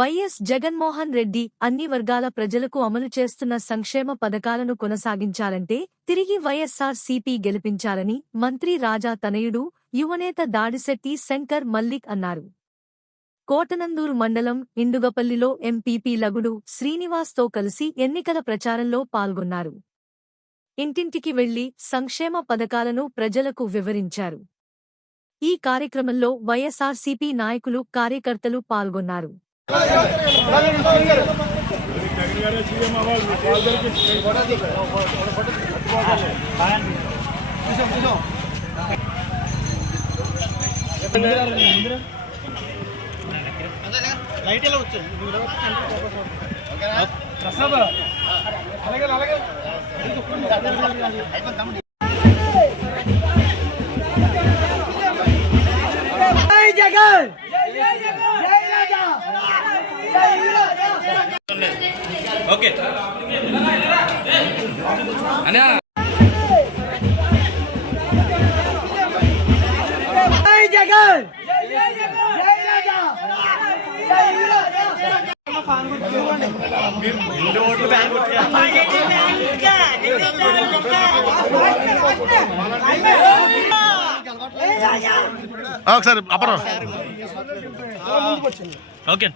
YS Jaganmohan Reddy అన్ని వర్గాల ప్రజలకు అమలు చేస్తున్న సంక్షేమ పథకాలను కొనసాగించాలంటే తిరిగి వైఎస్సార్-సీపీ గెలిపించాలని మంత్రి రాజా తనయుడు యువనేత దాడిశెట్టి శంకర్ మల్లిక్ అన్నారు. కోటనందూరు మండలం ఇండుగపల్లిలో ఎంపీపీ లగుడు శ్రీనివాస్తో కలిసి ఎన్నికల ప్రచారంలో పాల్గొన్నారు. ఇంటింటికి వెళ్లి సంక్షేమ పథకాలను ప్రజలకు వివరించారు. ఈ కార్యక్రమంలో వైఎస్సార్-సీపీ నాయకులు, కార్యకర్తలు పాల్గొన్నారు. ఓకే అన్నా జై జగన్ జై రాజా ఒకసారి అపరం ఓకే